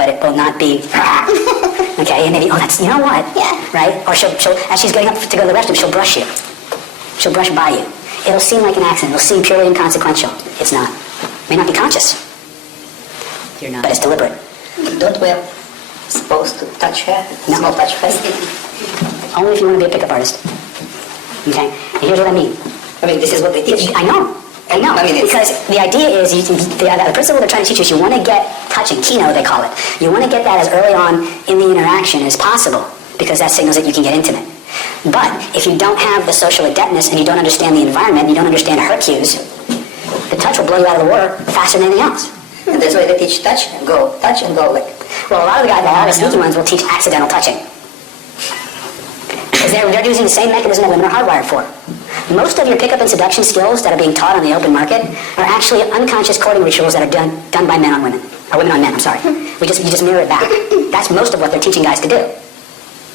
but it will not be, okay, and maybe, oh, that's, you know what, right? Or she'll, as she's getting up to go to the restroom, she'll brush you. She'll brush by you. It'll seem like an accident. It'll seem purely inconsequential. It's not. It may not be conscious. You're not. But it's deliberate. Don't we supposed to touch her? No. Small touch first? Only if you want to be a pickup artist. Okay? And here's what I mean. I mean, this is what they teach. I know. I mean, because the idea is, the principle they're trying to teach you is you want to get touching, kino they call it. You want to get that as early on in the interaction as possible, because that signals that you can get intimate. But if you don't have the social adeptness and you don't understand the environment, and you don't understand her cues, the touch will blow you out of the water faster than anything else. And that's why they teach touch and go, like. Well, a lot of the guys, a lot of the sneaky ones will teach accidental touching. Because they're using the same mechanism that women are hardwired for. Most of your pickup and seduction skills that are being taught on the open market are actually unconscious courting rituals that are done by men on women. Or women on men, I'm sorry. You just mirror it back. That's most of what they're teaching guys to do.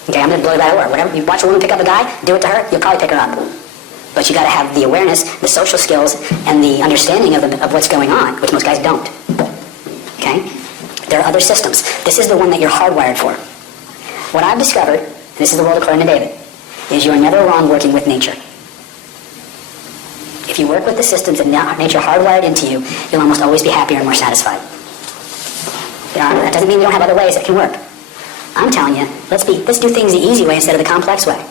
Okay, I'm going to blow that over. Whatever, you watch a woman pick up a guy, do it to her, you'll probably pick her up. But you got to have the awareness, the social skills, and the understanding of what's going on, which most guys don't. Okay? There are other systems. This is the one that you're hardwired for. What I've discovered, and this is the world according to David, is you are never wrong working with nature. If you work with the systems that nature hardwired into you, you'll almost always be happier and more satisfied. That doesn't mean you don't have other ways that can work. I'm telling you, let's do things the easy way instead of the complex way.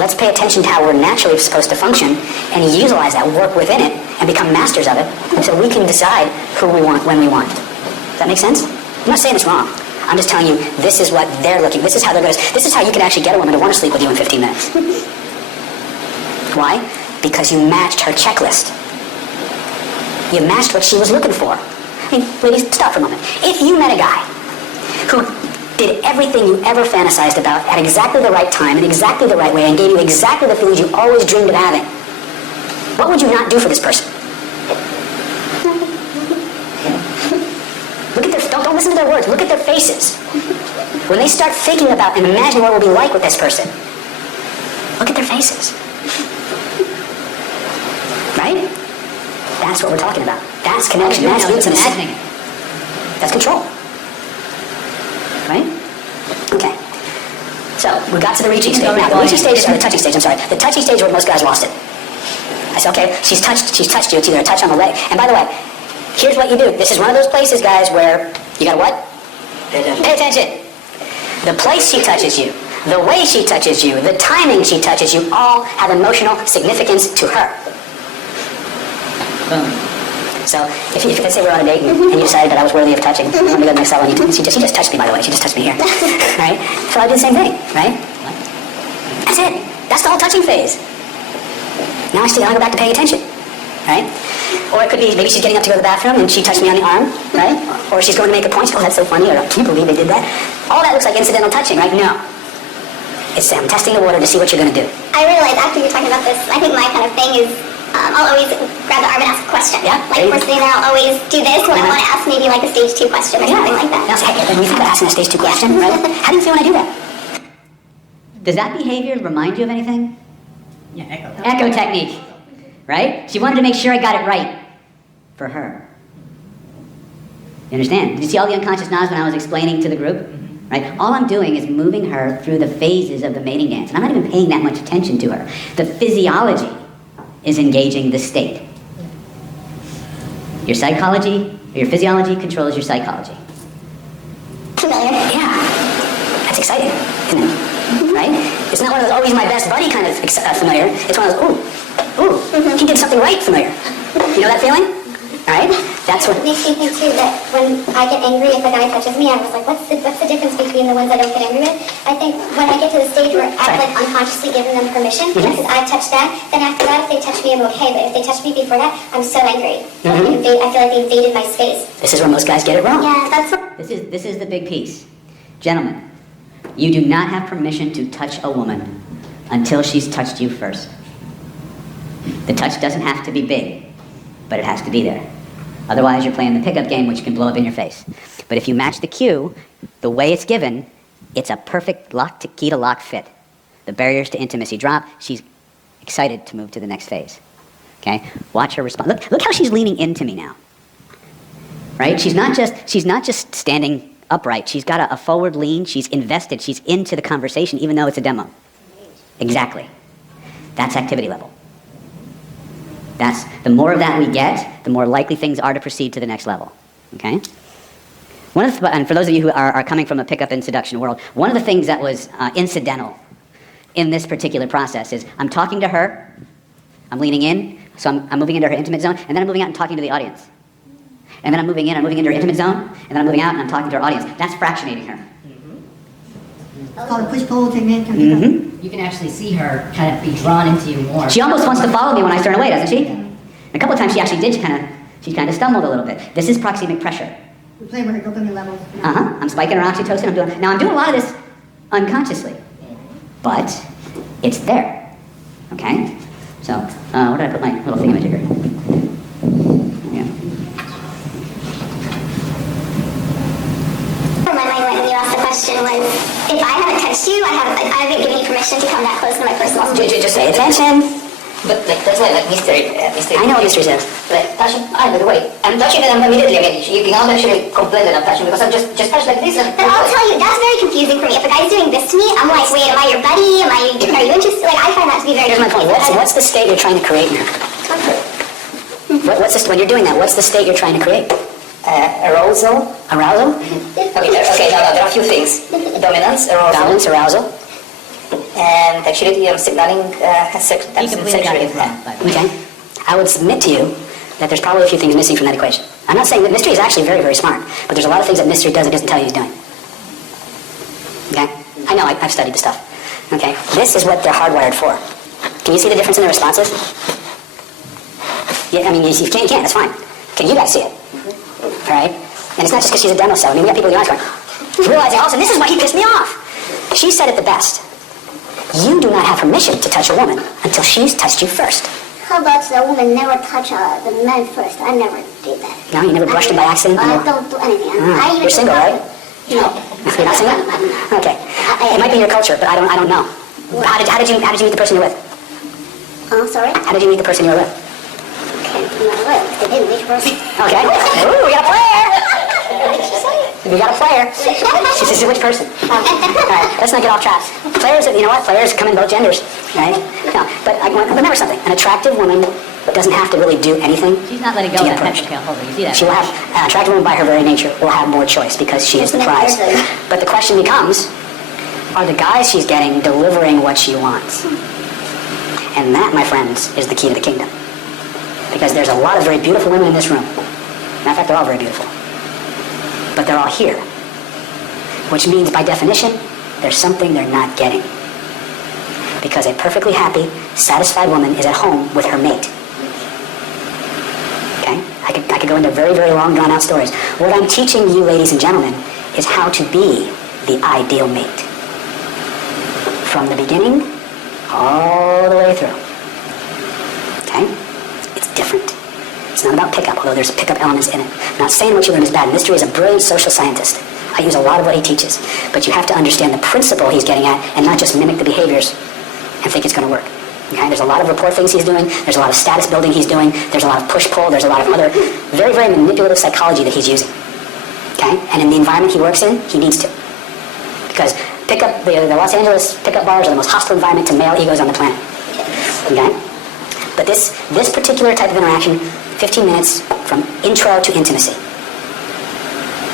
Let's pay attention to how we're naturally supposed to function and utilize that, work within it, and become masters of it, so we can decide who we want when we want. Does that make sense? I'm not saying it's wrong. I'm just telling you, this is what they're looking. This is how they're going to. This is how you can actually get a woman to want to sleep with you in 15 minutes. Why? Because you matched her checklist. You matched what she was looking for. I mean, ladies, stop for a moment. If you met a guy who did everything you ever fantasized about at exactly the right time, in exactly the right way, and gave you exactly the feelings you always dreamed of having, what would you not do for this person? Look at their, don't listen to their words, look at their faces. When they start thinking about and imagining what it will be like with this person, look at their faces. Right? That's what we're talking about. That's connection, that's intimacy. That's control. Right? Okay. So, we got to the reaching stage. Now, the reaching stage, or the touching stage, I'm sorry. The touching stage is where most guys lost it. I said, okay, she's touched you, it's either a touch on the leg. And by the way, here's what you do. This is one of those places, guys, where you gotta what? Pay attention. The place she touches you, the way she touches you, the timing she touches you, all have emotional significance to her. So, if let's say we're on a date and you decided that I was worthy of touching, let me go to the next level. She just touched me, by the way. She just touched me here. Right? So I do the same thing, right? That's it. That's the whole touching phase. Now I go back to paying attention, right? Or it could be, maybe she's getting up to go to the bathroom and she touched me on the arm, right? Or she's going to make a point, oh, that's so funny, or can you believe they did that? All that looks like incidental touching, right? No. It's I'm testing the water to see what you're going to do. I realize after you're talking about this, I think my kind of thing is I'll always grab the arm and ask a question. Yeah. Like first thing I'll always do this when I want to ask maybe like a stage 2 question or something like that. Now, when you think about asking a stage 2 question, right? How do you feel when I do that? Does that behavior remind you of anything? Yeah, echo. Echo technique, right? She wanted to make sure I got it right for her. You understand? Did you see all the unconscious nods when I was explaining to the group? Right? All I'm doing is moving her through the phases of the mating dance, and I'm not even paying that much attention to her. The physiology is engaging the state. Your psychology, or your physiology controls your psychology. Familiar? Yeah. That's exciting, isn't it? Right? It's not one of those, oh, he's my best buddy kind of familiar. It's one of those, ooh, he did something right familiar. You know that feeling? Alright? That's what... It makes me think, too, that when I get angry if a guy touches me, I was like, what's the difference between the ones I don't get angry with? I think when I get to the stage where I've like unconsciously given them permission, because I touched that, then after that, if they touch me, I'm okay, but if they touch me before that, I'm so angry. I feel like they invaded my space. This is where most guys get it wrong. Yeah, that's what... This is the big piece. Gentlemen, you do not have permission to touch a woman until she's touched you first. The touch doesn't have to be big, but it has to be there. Otherwise, you're playing the pickup game, which can blow up in your face. But if you match the cue, the way it's given, it's a perfect key to lock fit. The barriers to intimacy drop. She's excited to move to the next phase. Okay? Watch her respond. Look how she's leaning into me now. Right? She's not just standing upright. She's got a forward lean. She's invested. She's into the conversation, even though it's a demo. Exactly. That's activity level. That's, the more of that we get, the more likely things are to proceed to the next level. Okay? And for those of you who are coming from a pickup and seduction world, one of the things that was incidental in this particular process is I'm talking to her, I'm leaning in, so I'm moving into her intimate zone, and then I'm moving out and talking to the audience. And then I'm moving into her intimate zone, and then I'm moving out and I'm talking to her audience. That's fractionating her. It's called a push-pull technique. Mm-hmm. You can actually see her kind of be drawn into you more. She almost wants to follow me when I turn away, doesn't she? And a couple of times she actually did she kind of stumbled a little bit. This is proxemic pressure. We play with her dopamine levels. I'm spiking her oxytocin. I'm doing a lot of this unconsciously, but it's there. Okay. So where did I put my little thingamajigger? Yeah. My mind when you asked the question was, if I haven't touched you, I haven't given you permission to come that close to my personal space. Just pay attention. But like that's like mystery. I know what mystery is. Like touching. By the way, I'm touching and I'm immediately. I mean, you cannot actually complain that I'm touching because I'm just touch like this. But I'll tell you, that's very confusing for me. If a guy's doing this to me, I'm like, wait, am I your buddy? Are you interested? Like, I find that to be very Here's my point. confusing. What's the state you're trying to create in her? Comfort. When you're doing that, what's the state you're trying to create? Arousal. Arousal? Okay, no, there are a few things. Dominance, arousal. Dominance, arousal. And actually, I'm signaling You completely got it wrong. by the way. Okay. I would submit to you that there's probably a few things missing from that equation. I'm not saying that mystery is actually very, very smart, but there's a lot of things that mystery does it doesn't tell you he's doing. Okay? I know, I've studied the stuff. Okay? This is what they're hardwired for. Can you see the difference in the responses? Yeah, I mean, you can't, that's fine. Can you guys see it? Alright? And it's not just because she's a demo cell. I mean, we got people in the audience going, realizing all of a sudden, this is why he pissed me off. She said it the best. You do not have permission to touch a woman until she's touched you first. How about the woman never touch the man first? I never did that. No, you never brushed him by accident? I don't do anything. I even You're single, right? No. You're not single? Okay. It might be in your culture, but I don't know. How did you meet the person you're with? Sorry? How did you meet the person you were with? Okay, they didn't which person. Okay. Ooh, we got a player! We got a player. She says, which person? All right, let's not get off track. Players, you know what? Players come in both genders, right? No, but remember something. An attractive woman doesn't have to really do anything. She's not letting go to of get that approached. petrichor holder. You see that? She will have, an attractive woman by her very nature will have more choice because she is the prize. But the question becomes, are the guys she's getting delivering what she wants? And that, my friends, is the key to the kingdom. Because there's a lot of very beautiful women in this room. Matter of fact, they're all very beautiful. But they're all here. Which means, by definition, there's something they're not getting. Because a perfectly happy, satisfied woman is at home with her mate. Okay? I could go into very, very long, drawn-out stories. What I'm teaching you, ladies and gentlemen, is how to be the ideal mate. From the beginning, all the way through. Okay? It's different. It's not about pickup, although there's pickup elements in it. I'm not saying what you learn is bad. Mystery is a brilliant social scientist. I use a lot of what he teaches. But you have to understand the principle he's getting at and not just mimic the behaviors and think it's going to work. Okay? There's a lot of rapport things he's doing. There's a lot of status building he's doing. There's a lot of push-pull. There's a lot of other very, very manipulative psychology that he's using. Okay? And in the environment he works in, he needs to. Because pickup, the Los Angeles pickup bars are the most hostile environment to male egos on the planet. Okay? But this particular type of interaction, 15 minutes from intro to intimacy.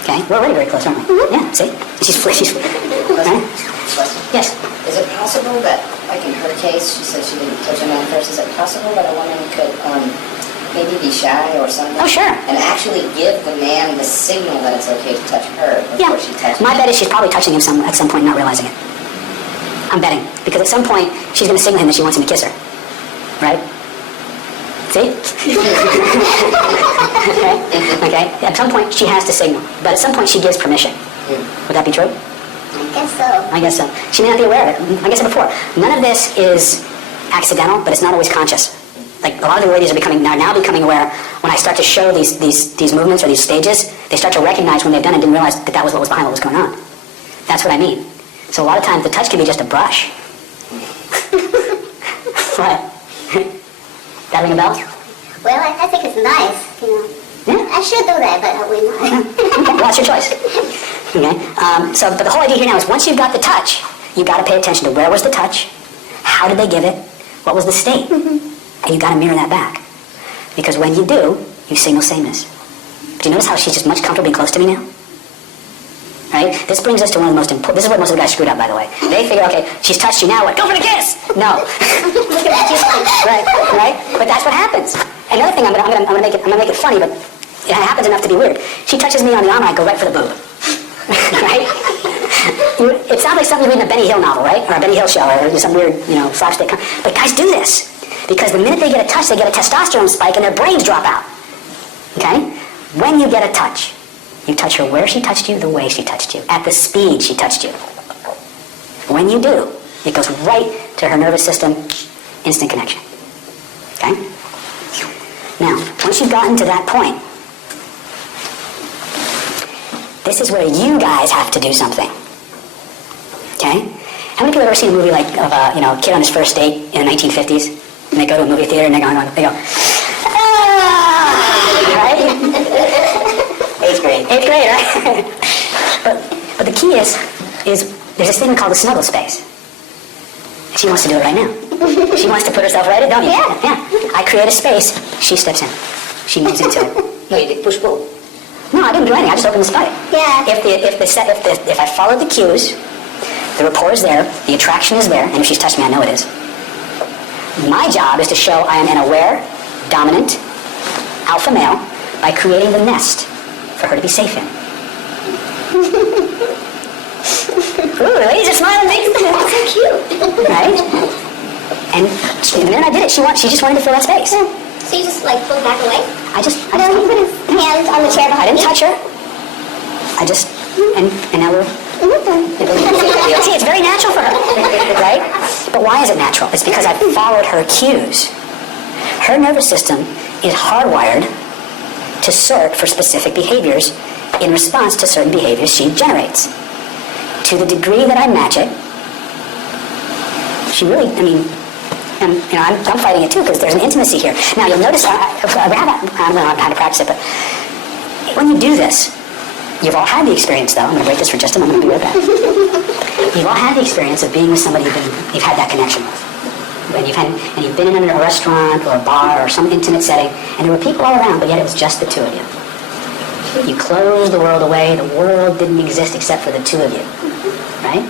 Okay? We're already very close, aren't we? Yeah, see? She's right? Yes? Is it possible that, like in her case, she said she didn't touch a man first, is it possible that a woman could maybe be shy or something? Oh, sure. And actually give the man the signal that it's okay to touch her before she touches My him? bet is she's probably touching him at some point, not realizing it. I'm betting. Because at some point, she's going to signal him that she wants him to kiss her. Right? See? Okay? At some point, she has to signal. But at some point, she gives permission. Would that be true? I guess so. I guess so. She may not be aware of it. Like I said before, none of this is accidental, but it's not always conscious. Like, a lot of the ladies are now becoming aware when I start to show these movements or these stages, they start to recognize when they've done it and didn't realize that was what was behind what was going on. That's what I mean. So a lot of times the touch can be just a brush. What? That ring a bell? Well, I think it's nice, you know. Yeah. I should do that, but I will not. Okay, well, that's your choice. Okay? But the whole idea here now is once you've got the touch, you've got to pay attention to where was the touch, how did they give it, what was the state, and you've got to mirror that back. Because when you do, you signal sameness. Do you notice how she's just much comfortably close to me now? Right? This brings us to one of the most important, this is what most of the guys screwed up, by the way. They figure, okay, she's touched you now, what? Go for the kiss! No. right? But that's what happens. Another thing, I'm gonna make it funny, but it happens enough to be weird. She touches me on the arm, I go right for the boob. Right? It sounds like something you read in a Benny Hill novel, right? Or a Benny Hill show, or some weird, slapstick. But guys do this. Because the minute they get a touch, they get a testosterone spike and their brains drop out. Okay? When you get a touch, you touch her where she touched you, the way she touched you, at the speed she touched you. When you do, it goes right to her nervous system, instant connection. Okay? Now, once you've gotten to that point, this is where you guys have to do something. Okay? How many people have ever seen a movie like of a kid on his first date in the 1950s? And they go to a movie theater and they go, right? Eighth grade, right? but the key is there's this thing called the snuggle space. She wants to do it right now. She wants to put herself right in, don't you? Yeah. I create a space. She steps in. She moves into it. No, you did push-pull. No, I didn't do anything. I just opened the spigot. Yeah. If I follow the cues, the rapport is there, the attraction is there, and if she's touched me, I know it is. My job is to show I am an aware, dominant, alpha male by creating the nest for her to be safe in. Ooh, the ladies are smiling. That's so cute. Right? And the minute I did it, she just wanted to fill that space. So you just pulled back away? I just No, you put his hands on the chair I behind didn't you. touch her. I just, and now we're... See, it's very natural for her, right? But why is it natural? It's because I followed her cues. Her nervous system is hardwired to sort for specific behaviors in response to certain behaviors she generates. To the degree that I match it, she really, I'm fighting it too because there's an intimacy here. Now you'll notice, I don't know how to practice it, but when you do this, you've all had the experience, though. I'm going to break this for just a moment. I'll be right back. You've all had the experience of being with somebody you've had that connection with. And you've been in a restaurant or a bar or some intimate setting, and there were people all around, but yet it was just the two of you. You closed the world away. The world didn't exist except for the two of you, right?